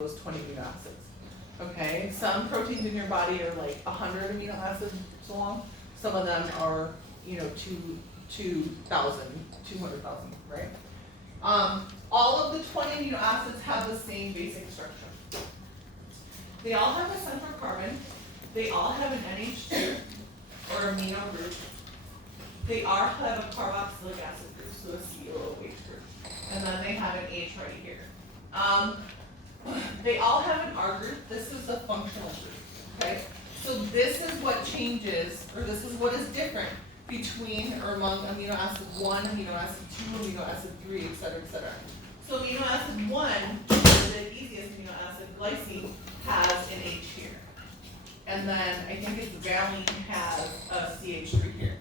those 20 amino acids. Okay, some proteins in your body are like 100 amino acids long. Some of them are, 2,000, 200,000, right? All of the 20 amino acids have the same basic structure. They all have a central carbon. They all have an NH2 or amino group. They all have a carboxylic acid group, so a COOH group. And then they have an H right here. They all have an R group. This is the functional group, okay? So this is what changes, or this is what is different between or among amino acid 1, amino acid 2, amino acid 3, et cetera, et cetera. So amino acid 1, the easiest amino acid, glycine, has an H here. And then I think it's valine has a CH3 here.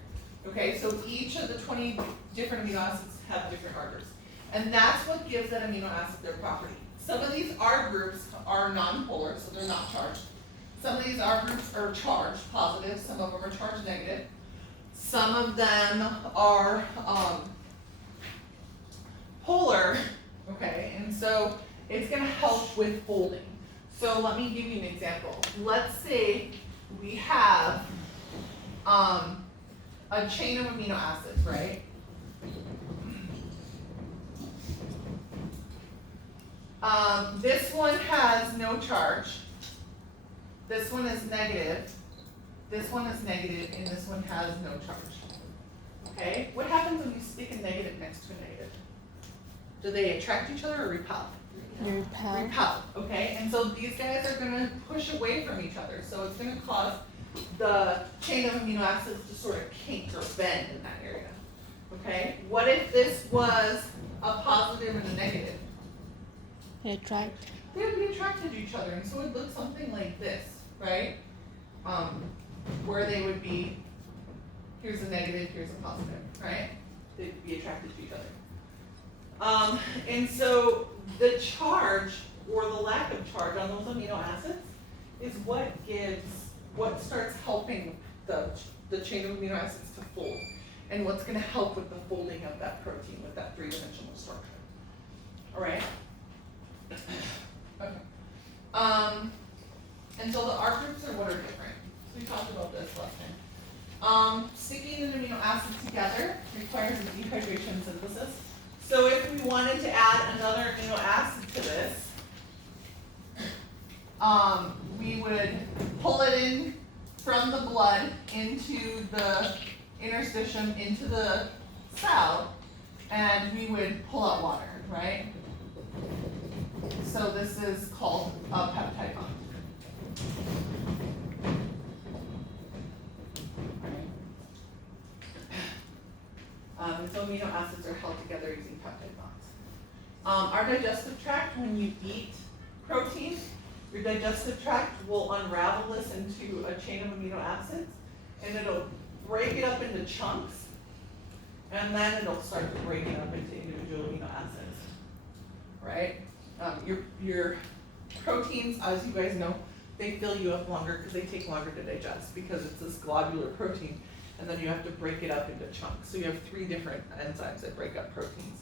Okay, so each of the 20 different amino acids have different R groups. And that's what gives that amino acid their property. Some of these R groups are nonpolar, so they're not charged. Some of these R groups are charged positive, some of them are charged negative. Some of them are polar, okay, and so it's going to help with folding. So let me give you an example. Let's say we have a chain of amino acids, right? This one has no charge. This one is negative. This one is negative, and this one has no charge. Okay? What happens when you stick a negative next to a negative? Do they attract each other or repel? Repel. Repel, okay? And so these guys are going to push away from each other. So it's going to cause the chain of amino acids to sort of kink or bend in that area. Okay? What if this was a positive and a negative? Attract. They would be attracted to each other, and so it would look something like this, right? Where they would be, here's a negative, here's a positive, right? They'd be attracted to each other. And so the charge or the lack of charge on those amino acids is what starts helping the chain of amino acids to fold, and what's going to help with the folding of that protein with that three-dimensional structure. All right. Okay. And so the R groups are what are different. So we talked about this last time. Sticking an amino acid together requires a dehydration synthesis. So if we wanted to add another amino acid to this, we would pull it in from the blood into the interstitium, into the cell, and we would pull out water, right? So this is called a peptide bond. And so amino acids are held together using peptide bonds. Our digestive tract, when you eat protein, your digestive tract will unravel this into a chain of amino acids, and it'll break it up into chunks, and then it'll start to break it up into individual amino acids, right? Your proteins, as you guys know, they fill you up longer because they take longer to digest because it's this globular protein, and then you have to break it up into chunks. So you have 3 different enzymes that break up proteins.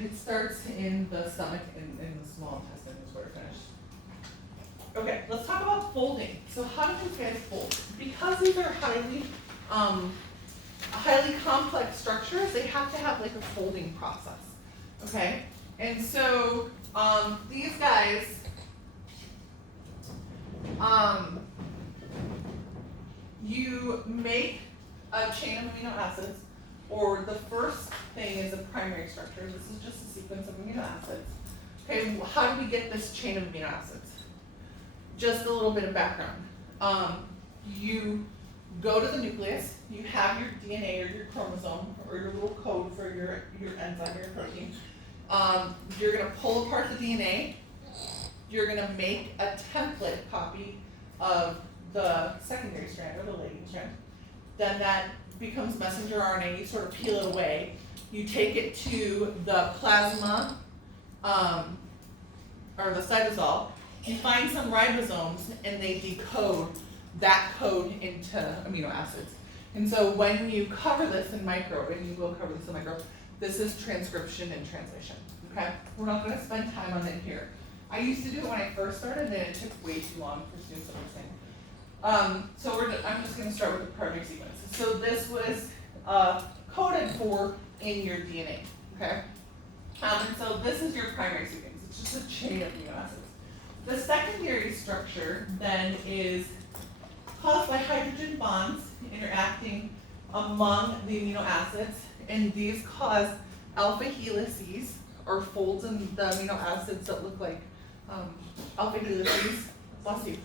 It starts in the stomach and in the small intestine is where it finishes. Okay, let's talk about folding. So how do these guys fold? Because these are highly complex structures, they have to have like a folding process. Okay? And so these guys, you make a chain of amino acids, or the first thing is a primary structure. This is just a sequence of amino acids. Okay, how do we get this chain of amino acids? Just a little bit of background. You go to the nucleus, you have your DNA or your chromosome or your little code for your enzyme or your protein. You're going to pull apart the DNA. You're going to make a template copy of the secondary strand or the lagging strand. Then that becomes messenger RNA. You sort of peel it away. You take it to the plasma or the cytosol. You find some ribosomes, and they decode that code into amino acids. And so when you cover this in micro, and you will cover this in micro, this is transcription and translation. Okay? We're not going to spend time on it here. I used to do it when I first started, and then it took way too long for students to understand. So I'm just going to start with the primary sequence. So this was coded for in your DNA, okay? And so this is your primary sequence. It's just a chain of amino acids. The secondary structure then is caused by hydrogen bonds interacting among the amino acids, and these cause alpha helices, or folds in the amino acids that look like alpha helices, bless you,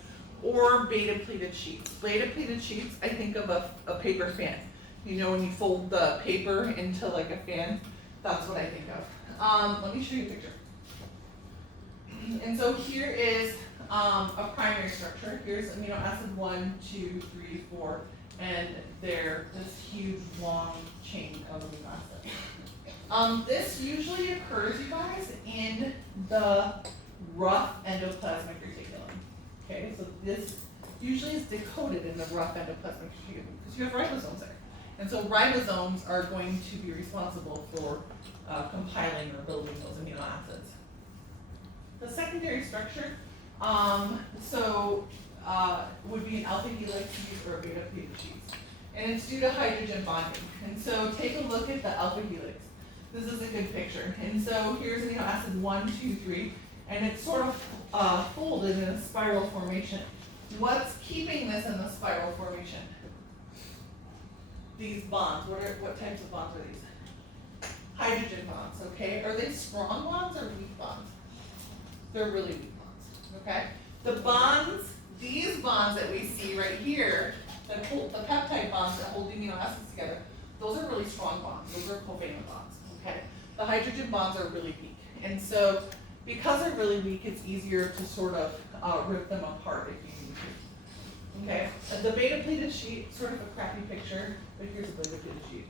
or beta pleated sheets. Beta pleated sheets, I think of a paper fan. You know when you fold the paper into like a fan? That's what I think of. Let me show you a picture. And so here is a primary structure. Here's amino acid 1, 2, 3, 4, and they're this huge long chain of amino acids. This usually occurs, you guys, in the rough endoplasmic reticulum. Okay, so this usually is decoded in the rough endoplasmic reticulum because you have ribosomes there. And so ribosomes are going to be responsible for compiling or building those amino acids. The secondary structure, would be an alpha helix sheet or a beta pleated sheet. And it's due to hydrogen bonding. And so take a look at the alpha helix. This is a good picture. And so here's amino acid 1, 2, 3, and it's sort of folded in a spiral formation. What's keeping this in the spiral formation? These bonds. What types of bonds are these? Hydrogen bonds, okay? Are they strong bonds or weak bonds? They're really weak bonds, okay? The bonds, these bonds that we see right here, that hold the peptide bonds that hold the amino acids together, those are really strong bonds. Those are covalent bonds, okay? The hydrogen bonds are really weak. And so because they're really weak, it's easier to sort of rip them apart if you need to. Okay, the beta pleated sheet, sort of a crappy picture, but here's a beta pleated sheet.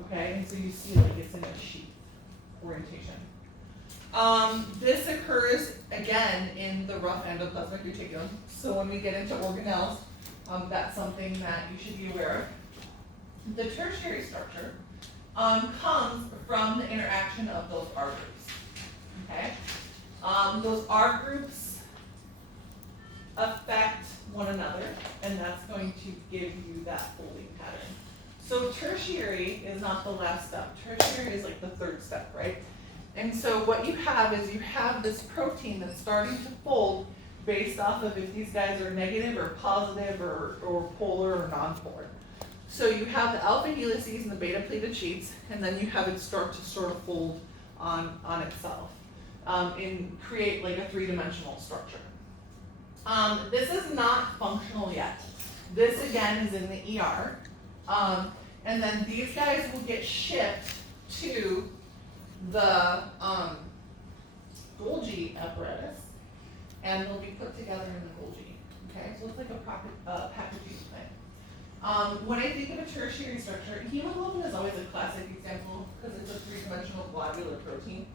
Okay, and so you see like it's in a sheet orientation. This occurs again in the rough endoplasmic reticulum. So when we get into organelles, that's something that you should be aware of. The tertiary structure comes from the interaction of those R groups. Okay, those R groups affect one another, and that's going to give you that folding pattern. So tertiary is not the last step. Tertiary is like the third step, right? And so what you have is you have this protein that's starting to fold based off of if these guys are negative or positive or polar or nonpolar. So you have the alpha helices and the beta pleated sheets, and then you have it start to sort of fold on itself and create like a three-dimensional structure. This is not functional yet. This again is in the ER. And then these guys will get shipped to the Golgi apparatus, and they'll be put together in the Golgi. Okay, so it's like a packaging thing. When I think of a tertiary structure, hemoglobin is always a classic example because it's a three-dimensional globular protein.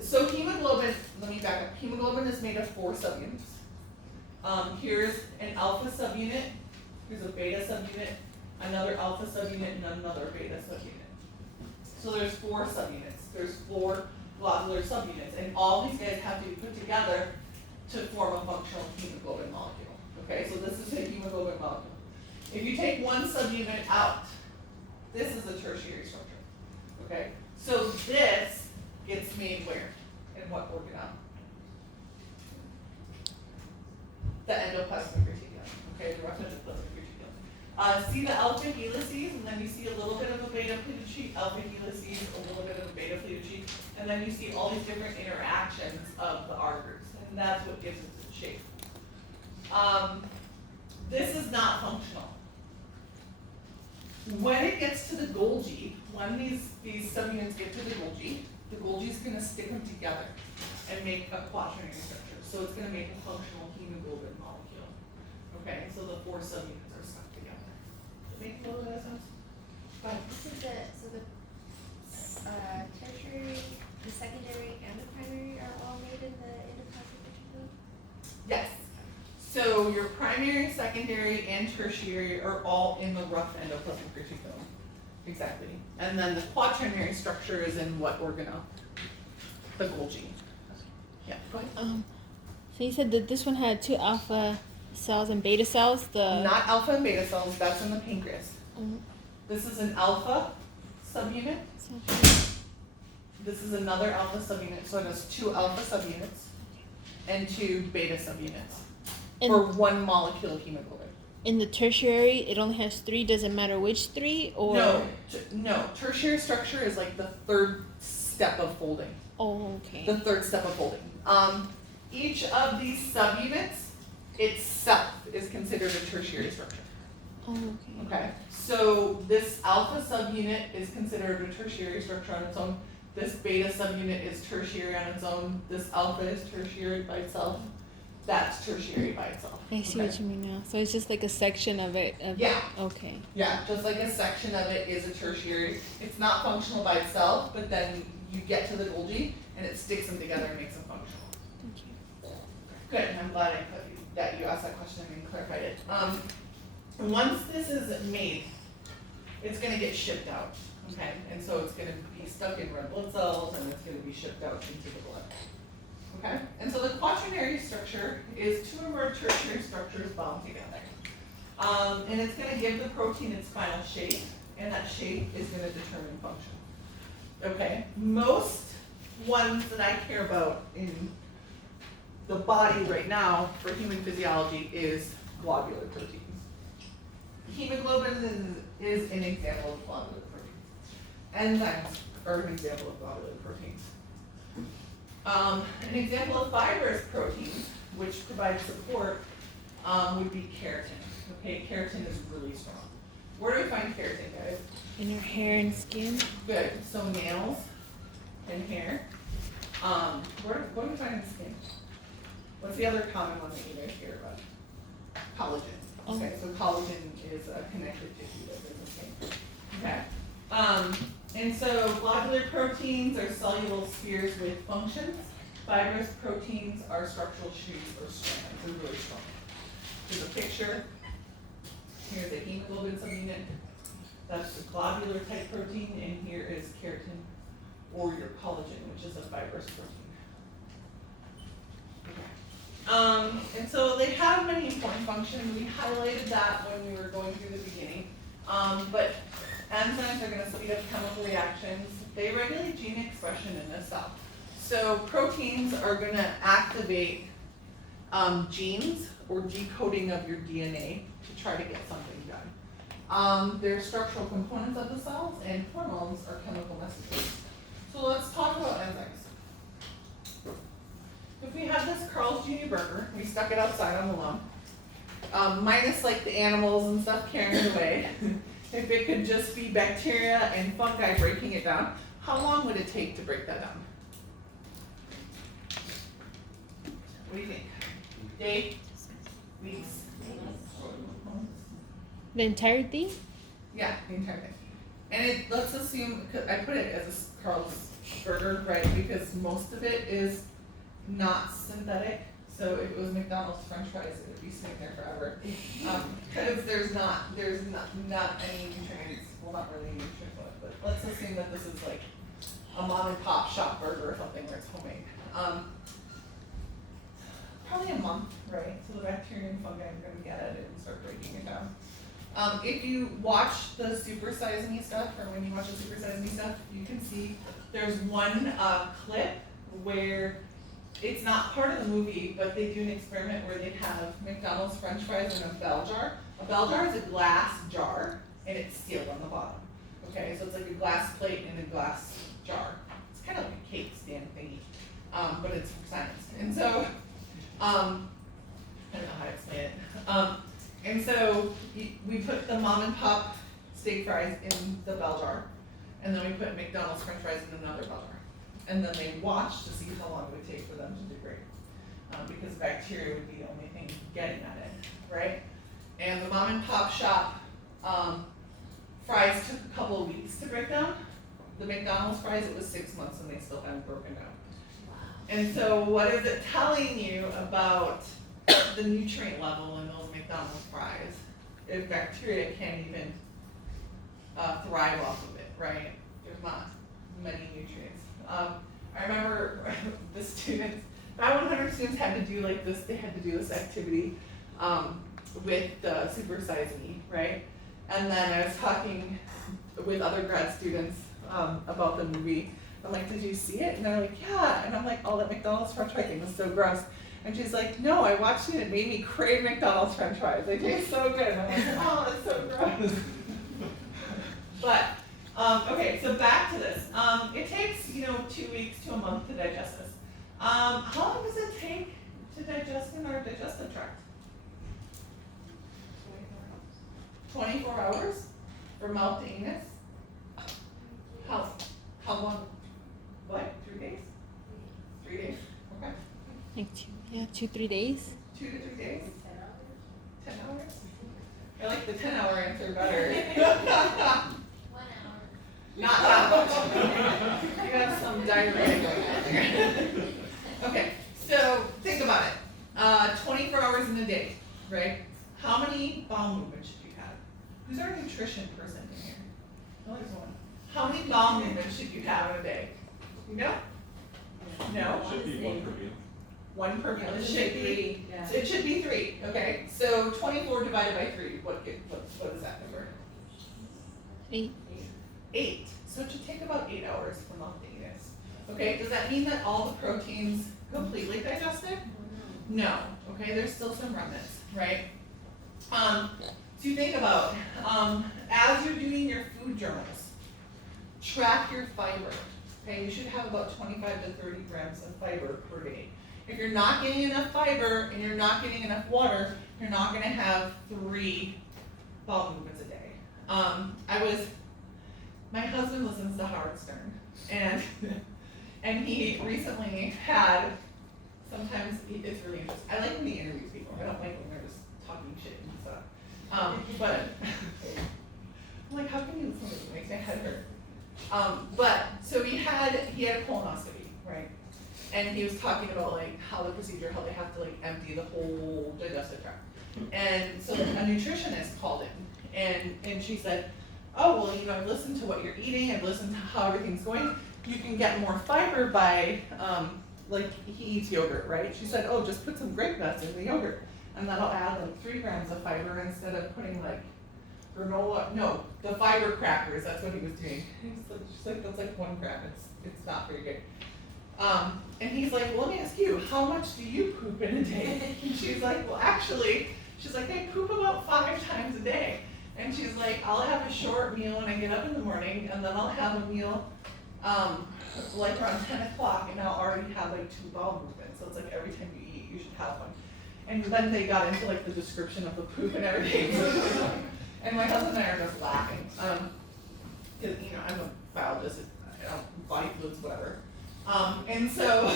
So hemoglobin, let me back up. Hemoglobin is made of 4 subunits. Here's an alpha subunit, here's a beta subunit, another alpha subunit, and another beta subunit. So there's 4 subunits. There's 4 globular subunits, and all these guys have to be put together to form a functional hemoglobin molecule. Okay, so this is a hemoglobin molecule. If you take one subunit out, this is a tertiary structure. Okay, so this gets made where? In what organelle? The endoplasmic reticulum. Okay, the rough endoplasmic reticulum. See the alpha helices, and then you see a little bit of a beta pleated sheet, alpha helices, a little bit of a beta pleated sheet, and then you see all these different interactions of the R groups, and that's what gives it its shape. This is not functional. When it gets to the Golgi, when these subunits get to the Golgi is going to stick them together and make a quaternary structure. So it's going to make a functional hemoglobin molecule. Okay, so the 4 subunits are stuck together. Does that make a little bit of sense? Go ahead. So the tertiary, the secondary, and the primary are all made in the endoplasmic reticulum? Yes. So your primary, secondary, and tertiary are all in the rough endoplasmic reticulum. Exactly. And then the quaternary structure is in what organelle? the Golgi. Yeah, go ahead. So you said that this one had 2 alpha cells and beta cells. Not alpha and beta cells, that's in the pancreas. Um, This is an alpha subunit. This is another alpha subunit, so it has 2 alpha subunits and 2 beta subunits for 1 molecule of hemoglobin. In the tertiary, it only has 3. Does it matter which 3 or? No. Tertiary structure is like the 3rd step of folding. Oh, okay. The 3rd step of folding. Each of these subunits itself is considered a tertiary structure. Oh, okay. Okay, so this alpha subunit is considered a tertiary structure on its own. This beta subunit is tertiary on its own. This alpha is tertiary by itself. That's tertiary by itself. I see what you mean now. So it's just like a section of it. Yeah. Okay. Yeah, just like a section of it is a tertiary. It's not functional by itself, but then you get to the Golgi and it sticks them together and makes them functional. Thank you. Good, I'm glad that you asked that question and clarified it. Once this is made, it's gonna get shipped out, okay? And so it's gonna be stuck in red blood cells and it's gonna be shipped out into the blood. Okay, and so the quaternary structure is 2 or more tertiary structures bound together. And it's gonna give the protein its final shape, and that shape is gonna determine function. Okay, most ones that I care about in the body right now for human physiology is globular proteins. Hemoglobin is an example of globular proteins. Enzymes are an example of globular proteins. An example of fibrous proteins, which provide support, would be keratin. Okay, keratin is really strong. Where do we find keratin, guys? In our hair and skin. Good. So nails and hair. What do we find in skin? What's the other common one that you guys hear about? Collagen. Okay, so collagen is a connective tissue that's in the skin. Okay. And so globular proteins are soluble spheres with functions. Fibrous proteins are structural sheets or strands. They're really strong. Here's a picture. Here's a hemoglobin subunit. That's the globular type protein, and here is keratin or your collagen, which is a fibrous protein. Okay. And so they have many important functions. We highlighted that when we were going through the beginning. But enzymes are going to speed up chemical reactions. They regulate gene expression in a cell. So proteins are going to activate genes or decoding of your DNA to try to get something done. They're structural components of the cells, and hormones are chemical messengers. So let's talk about enzymes. If we had this Carl's Jr. burger, we stuck it outside on the lawn, minus like the animals and stuff carrying it away. If it could just be bacteria and fungi breaking it down, how long would it take to break that down? What do you think? Day? Weeks? The entire thing? Yeah, the entire thing. And let's assume, I put it as a Carl's burger, right, because most of it is not synthetic. So if it was McDonald's French fries, it would be sitting there forever. Because there's not any nutrients, well, not really any nutrients on it, but let's assume that this is like a mom and pop shop burger or something where it's homemade. Probably a month, right? So the bacteria and fungi are gonna get at it and start breaking it down. If you watch the Super Size Me stuff, or when you watch the Super Size Me stuff, you can see there's one clip where it's not part of the movie, but they do an experiment where they have McDonald's French fries in a bell jar. A bell jar is a glass jar, and it's sealed on the bottom. Okay, so it's like a glass plate in a glass jar. It's kind of like a cake stand thingy, but it's for science. And so, I don't know how to explain it. And so we put the mom and pop steak fries in the bell jar, and then we put McDonald's French fries in another bell jar. And then they watch to see how long it would take for them to degrade, because bacteria would be the only thing getting at it, right? And the mom and pop shop fries took a couple of weeks to break down. The McDonald's fries, it was 6 months and they still hadn't broken down. And so what is it telling you about the nutrient level in those McDonald's fries if bacteria can't even thrive off of it, right? There's not many nutrients. I remember the students, my 100 students had to do like this, they had to do this activity with Super Size Me, right? And then I was talking with other grad students about the movie. I'm like, did you see it? And they're like, yeah. And I'm like, oh, that McDonald's french fry thing was so gross. And she's like, no, I watched it and it made me crave McDonald's french fries. They taste so good. And I'm like, oh, that's so gross. But, okay, so back to this. It takes, 2 weeks to a month to digest this. How long does it take to digest in our digestive tract? 24 hours for mouth to anus? How long? What, 3 days? 3 days, okay. Like 2-3 days. 2 to 3 days? 10 hours? I like the 10-hour answer better. 1 hour. Not that much. You got some diarrhea going on there. Okay, so think about it. 24 hours in a day, right? How many bowel movements should you have? Who's our nutrition person in here? Oh, there's one. How many bowel movements should you have in a day? You know? No? Should be 1 per meal. 1 per meal. It should be. Three, yeah. So it should be 3. Okay. So 24 divided by 3. What is that number? 8. 8. So it should take about 8 hours for mouth to anus. Okay. Does that mean that all the proteins completely digested? No. Okay. There's still some remnants, right? So you think about as you're doing your food journals, track your fiber. Okay. You should have about 25 to 30 grams of fiber per day. If you're not getting enough fiber and you're not getting enough water, you're not going to have 3 bowel movements a day. My husband listens to Howard Stern, and he recently had, sometimes it's really interesting. I like when he interviews people. I don't like when they're just talking shit and stuff. But I'm like, how can you listen to this? It makes my head hurt. But so he had a colonoscopy, right? And he was talking about like how the procedure, how they have to like empty the whole digestive tract. And so a nutritionist called in and she said, oh, well, I've listened to what you're eating, I've listened to how everything's going. You can get more fiber by, like he eats yogurt, right? She said, oh, just put some grape nuts in the yogurt. And that'll add like 3 grams of fiber instead of putting like granola, no, the fiber crackers, that's what he was doing. She's like, that's like 1 gram, it's not very good. And he's like, well, let me ask you, how much do you poop in a day? And she's like, well, actually, she's like, I poop about 5 times a day. And she's like, I'll have a short meal when I get up in the morning, and then I'll have a meal, like around 10 o'clock, and I'll already have like 2 bowel movements. So it's like every time you eat, you should have one. And then they got into like the description of the poop and everything. And my husband and I are just laughing. Cause I'm a biologist, body fluids, whatever. And so,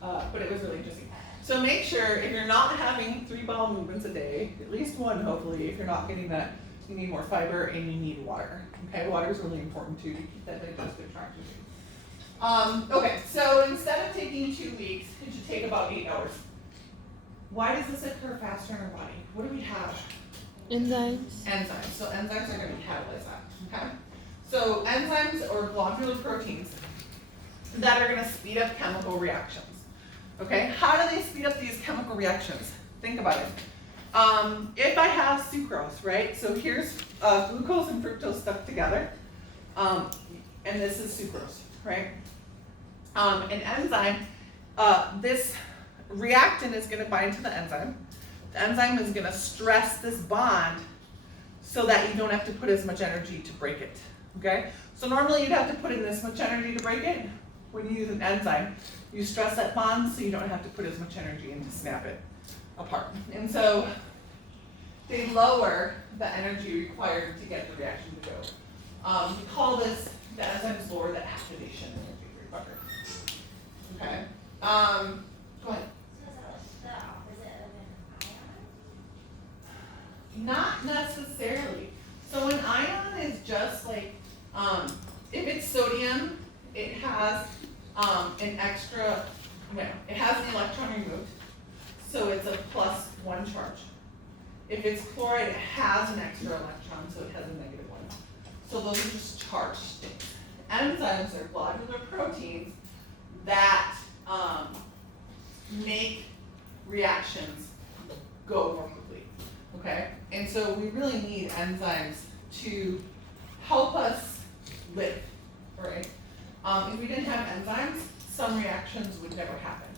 but it was really interesting. So make sure if you're not having 3 bowel movements a day, at least 1 hopefully, if you're not getting that, you need more fiber and you need water. Okay, water is really important too to keep that digestive tract moving. Okay, so instead of taking 2 weeks, it should take about 8 hours. Why does this occur faster in our body? What do we have? Enzymes. Enzymes. So enzymes are going to catalyze that. Okay. So enzymes or globular proteins that are going to speed up chemical reactions. Okay. How do they speed up these chemical reactions? Think about it. If I have sucrose, right? So here's glucose and fructose stuck together, and this is sucrose, right? An enzyme, this reactant is going to bind to the enzyme. The enzyme is going to stress this bond so that you don't have to put as much energy to break it, okay? So normally you'd have to put in this much energy to break it. When you use an enzyme, you stress that bond so you don't have to put as much energy in to snap it apart. And so they lower the energy required to get the reaction to go. We call this, the enzymes lower the activation energy required. Okay. Go ahead. So is that like the opposite of an ion? Not necessarily. So an ion is just like, if it's sodium, it has an extra, it has an electron removed, so it's a +1 charge. If it's chloride, it has an extra electron, so it has a -1. So those are just charged things. Enzymes are globular proteins that make reactions go more quickly, okay? And so we really need enzymes to help us live, right? If we didn't have enzymes, some reactions would never happen,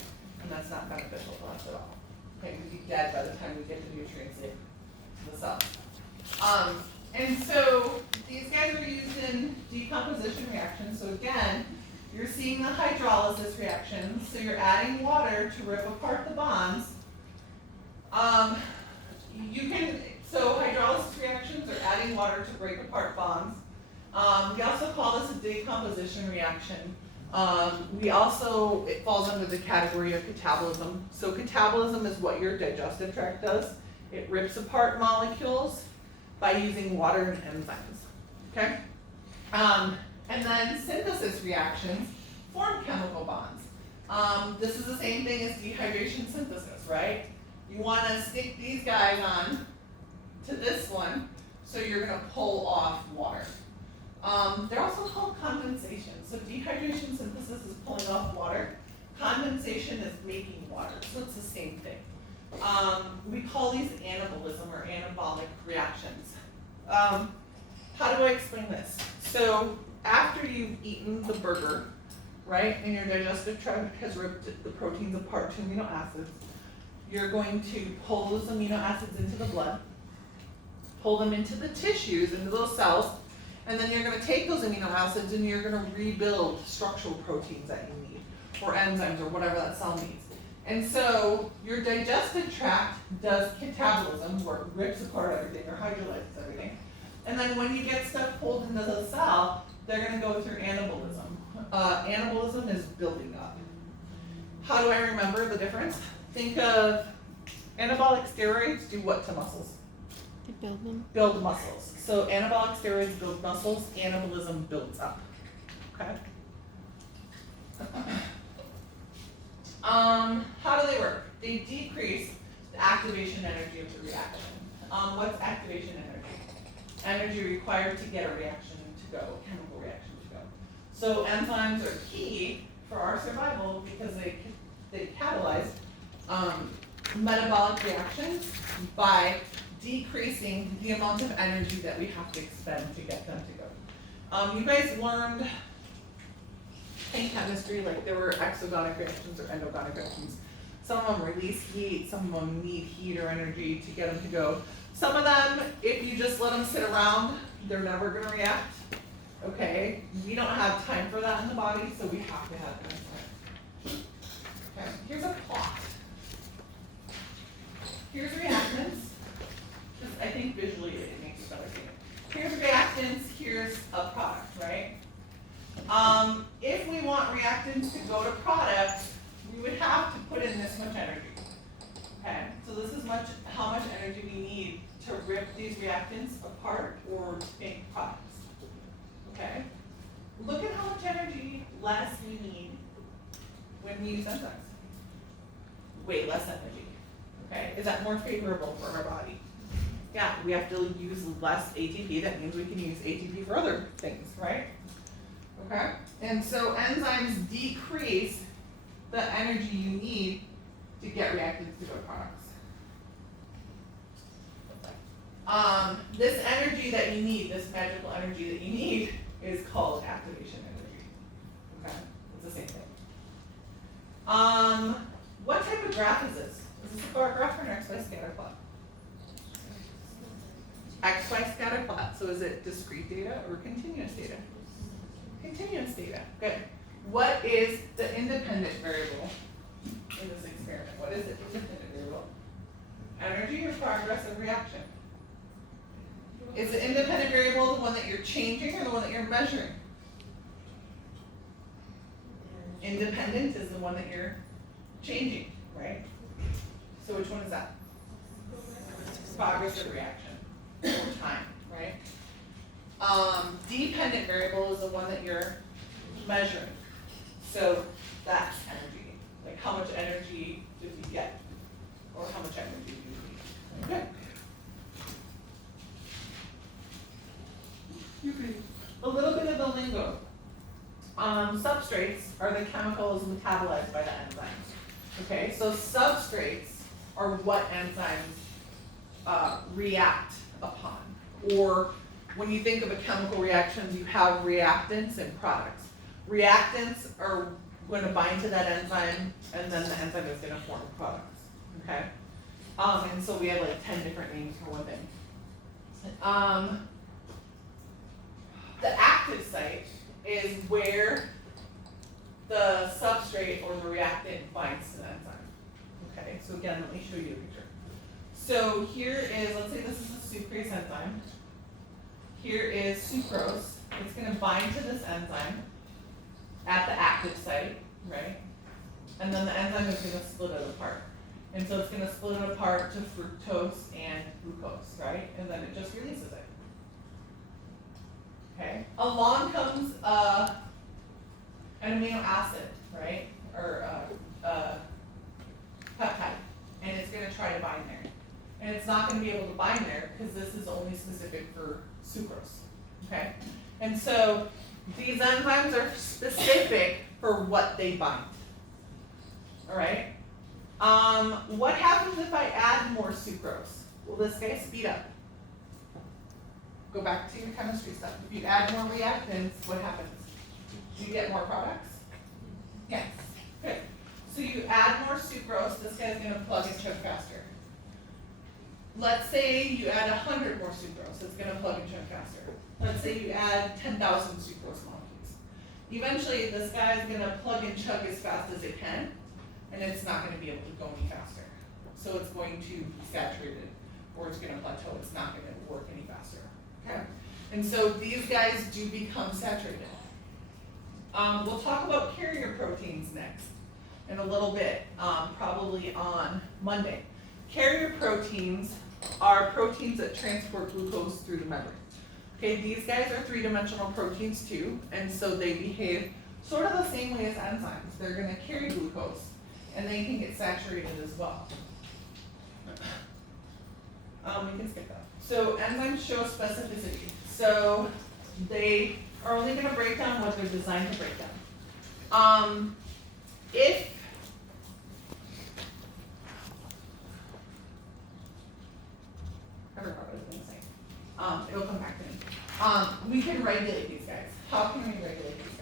and that's not beneficial to us at all. Okay, we'd be dead by the time we get the nutrients in to the cells. And so these guys are used in decomposition reactions. So again, you're seeing the hydrolysis reaction. So you're adding water to rip apart the bonds. So hydrolysis reactions are adding water to break apart bonds. We also call this a decomposition reaction. It falls under the category of catabolism. So catabolism is what your digestive tract does. It rips apart molecules by using water and enzymes, okay? And then synthesis reactions form chemical bonds. This is the same thing as dehydration synthesis, right? You wanna stick these guys on to this one, so you're gonna pull off water. They're also called condensation. So dehydration synthesis is pulling off water. Condensation is making water, so it's the same thing. We call these anabolism or anabolic reactions. How do I explain this? So after you've eaten the burger, right, and your digestive tract has ripped the proteins apart to amino acids, you're going to pull those amino acids into the blood, pull them into the tissues, into those cells, and then you're going to take those amino acids and you're going to rebuild structural proteins that you need, or enzymes, or whatever that cell needs. And so your digestive tract does catabolism, where it rips apart everything or hydrolyzes everything. And then when you get stuff pulled into the cell, they're going to go through anabolism. Anabolism is building up. How do I remember the difference? Think of anabolic steroids do what to muscles? To build them. Build muscles. So anabolic steroids build muscles, anabolism builds up. Okay? How do they work? They decrease the activation energy of the reaction. What's activation energy? Energy required to get a reaction to go, chemical reaction to go. So enzymes are key for our survival because they catalyze metabolic reactions by decreasing the amount of energy that we have to expend to get them to go. You guys learned in chemistry, like there were exogonic reactions or endogonic reactions. Some of them release heat, some of them need heat or energy to get them to go. Some of them, if you just let them sit around, they're never gonna react. Okay, we don't have time for that in the body, so we have to have enzymes. Okay, here's a plot. Here's reactants. Just, I think visually it makes it better for you. Here's reactants, here's a product, right? If we want reactants to go to products, we would have to put in this much energy. Okay, so this is how much energy we need to rip these reactants apart or to make products. Okay, look at how much energy less we need when we use enzymes. Way less energy. Okay, is that more favorable for our body? Yeah, we have to use less ATP. That means we can use ATP for other things, right? Okay, and so enzymes decrease the energy you need to get reactants to go to products. This energy that you need, this magical energy that you need, is called activation energy. Okay, it's the same thing. What type of graph is this? Is this a bar graph or an x-y scatter plot? X-y scatter plot. So is it discrete data or continuous data? Continuous data. Good. What is the independent variable in this experiment? What is the independent variable? Energy or progress of reaction? Is the independent variable the one that you're changing or the one that you're measuring? Independent is the one that you're changing, right? So which one is that? Progress of reaction over time, right? Dependent variable is the one that you're measuring. So that's energy. Like how much energy did you get? Or how much energy do you need? Okay. A little bit of the lingo. Substrates are the chemicals metabolized by the enzymes. Okay, so substrates are what enzymes react upon. Or when you think of a chemical reactions, you have reactants and products. Reactants are going to bind to that enzyme, and then the enzyme is going to form products. Okay, and so we have like 10 different names for one thing. The active site is where the substrate or the reactant binds to the enzyme. Okay, so again, let me show you a picture. So here is, let's say this is a sucrase enzyme. Here is sucrose. It's going to bind to this enzyme at the active site, right? And then the enzyme is going to split it apart. And so it's going to split it apart to fructose and glucose, right? And then it just releases it. Okay. Along comes an amino acid, right? Or peptide. And it's going to try to bind there. And it's not going to be able to bind there because this is only specific for sucrose. Okay? And so these enzymes are specific for what they bind. All right? What happens if I add more sucrose? Will this guy speed up? Go back to your chemistry stuff. If you add more reactants, what happens? Do you get more products? Yes. Good. So you add more sucrose, this guy's going to plug and chug faster. Let's say you add 100 more sucrose, it's going to plug and chug faster. Let's say you add 10,000 sucrose molecules. Eventually, this guy's going to plug and chug as fast as it can, and it's not going to be able to go any faster. So it's going to be saturated, or it's going to plateau. It's not going to work any faster. Okay? And so these guys do become saturated. We'll talk about carrier proteins next in a little bit, probably on Monday. Carrier proteins are proteins that transport glucose through the membrane. Okay, these guys are three-dimensional proteins too, and so they behave sort of the same way as enzymes. They're going to carry glucose, and they can get saturated as well. We can skip that. So enzymes show specificity. So they are only going to break down what they're designed to break down. If I forgot what I was going to say. It'll come back to me. We can regulate these guys. How can we regulate these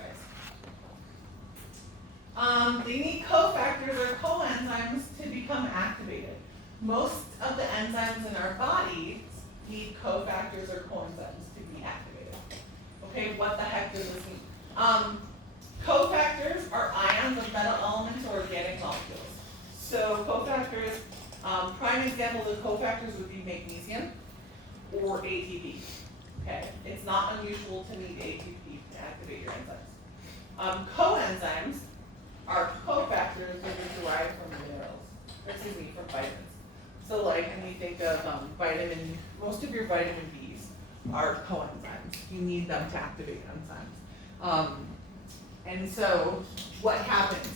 guys? They need cofactors or coenzymes to become activated. Most of the enzymes in our bodies need cofactors or coenzymes to be activated. Okay, what the heck does this mean? Cofactors are ions of metal elements or organic molecules. So cofactors, prime examples of cofactors would be magnesium or ATP. Okay, it's not unusual to need ATP to activate your enzymes. Coenzymes are cofactors that are derived from minerals, from vitamins. So like when you think of most of your vitamin Bs are coenzymes. You need them to activate enzymes. And so what happens?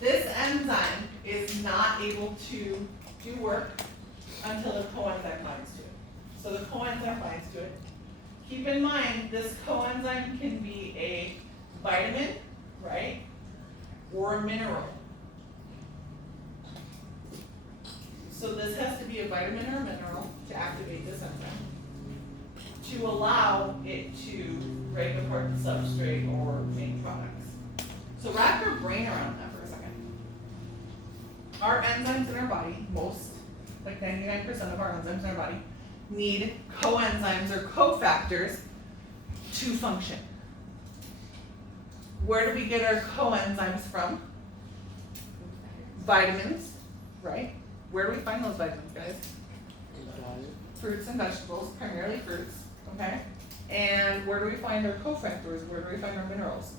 This enzyme is not able to do work until the coenzyme binds to it. So the coenzyme binds to it. Keep in mind, this coenzyme can be a vitamin, right? Or a mineral. So this has to be a vitamin or a mineral to activate this enzyme, to allow it to break apart the substrate or make products. So wrap your brain around that for a second. Our enzymes in our body, most, like 99% of our enzymes in our body, need coenzymes or cofactors to function. Where do we get our coenzymes from? Vitamins, right? Where do we find those vitamins, guys? Fruits and vegetables, primarily fruits, okay? And where do we find our cofactors? Where do we find our minerals?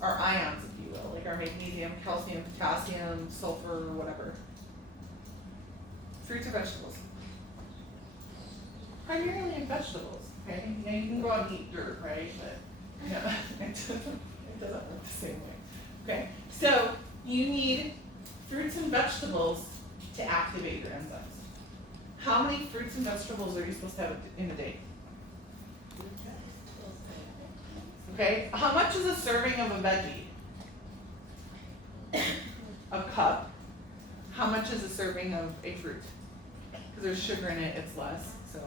Our ions, if you will, like our magnesium, calcium, potassium, sulfur, whatever. Fruits or vegetables? Primarily in vegetables, okay? Now you can go out and eat dirt, right? But no, it doesn't work the same way. Okay, so you need fruits and vegetables to activate your enzymes. How many fruits and vegetables are you supposed to have in a day? Okay, how much is a serving of a veggie? A cup. How much is a serving of a fruit? Because there's sugar in it, it's less, so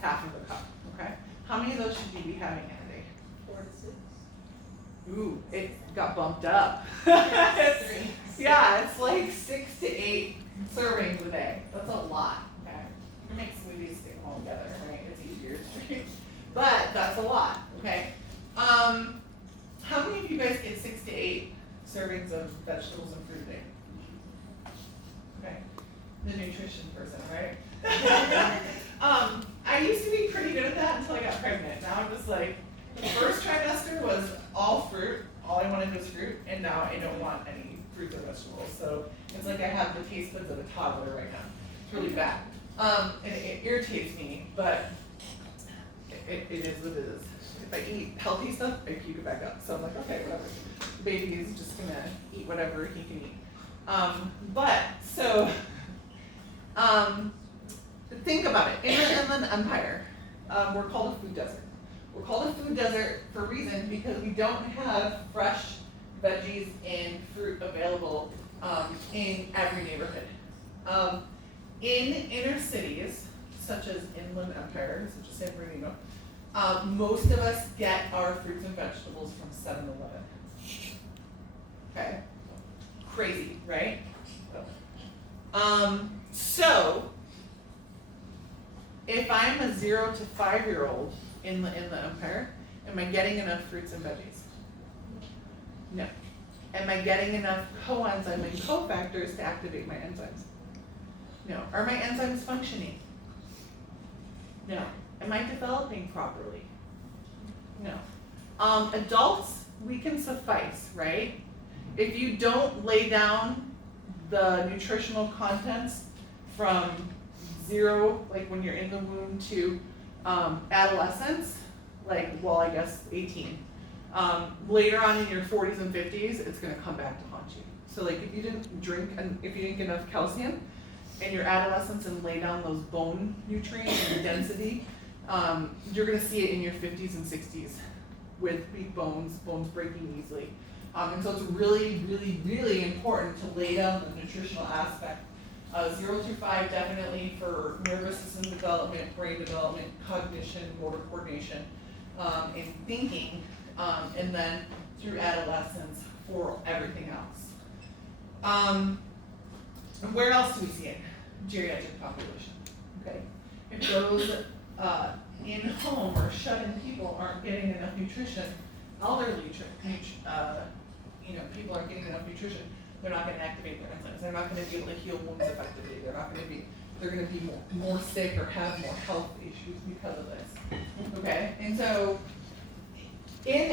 half of a cup, okay? How many of those should you be having in a day? 4 to 6. Ooh, it got bumped up. Yeah, it's like 6 to 8 servings a day. That's a lot, okay? You can make smoothies stick them all together, right? It's easier to drink. But that's a lot, okay? How many of you guys get 6 to 8 servings of vegetables and fruit a day? Okay, the nutrition person, right? I used to be pretty good at that until I got pregnant. Now I'm just like, the first trimester was all fruit, all I wanted was fruit, and now I don't want any fruits or vegetables. So it's like I have the taste buds of a toddler right now. It's really bad. And it irritates me, but it is what it is. If I eat healthy stuff, I puke it back up. So I'm like, okay, whatever. The baby is just gonna eat whatever he can eat. Think about it. In the Inland Empire, we're called a food desert. We're called a food desert for a reason because we don't have fresh veggies and fruit available in every neighborhood. In inner cities, such as Inland Empire, such as San Bernardino, most of us get our fruits and vegetables from 7-Eleven. Okay? Crazy, right? So, if I'm a 0 to 5-year-old in the Empire, am I getting enough fruits and veggies? No. Am I getting enough coenzyme and cofactors to activate my enzymes? No. Are my enzymes functioning? No. Am I developing properly? No. Adults, we can suffice, right? If you don't lay down the nutritional contents from 0, like when you're in the womb, to adolescence, like, well, I guess 18. Later on in your 40s and 50s, it's gonna come back to haunt you. So like if you didn't drink, and if you didn't get enough calcium in your adolescence and lay down those bone nutrients and density, you're gonna see it in your 50s and 60s with weak bones breaking easily. And so it's really, really, really important to lay down the nutritional aspect. 0 through 5 definitely for nervous system development, brain development, cognition, motor coordination, and thinking, and then through adolescence for everything else. And where else do we see it? Geriatric population. Okay, if those in home or shut-in people aren't getting enough nutrition, elderly people aren't getting enough nutrition, they're not going to activate their enzymes. They're not going to be able to heal wounds effectively. They're going to be more sick or have more health issues because of this. Okay, and so in